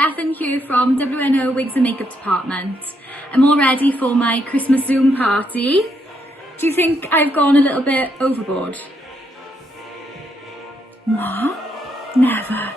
Bethan here from WNO Wigs and Makeup Department. I'm all ready for my Christmas Zoom party. Do you think I've gone a little bit overboard? What? Never.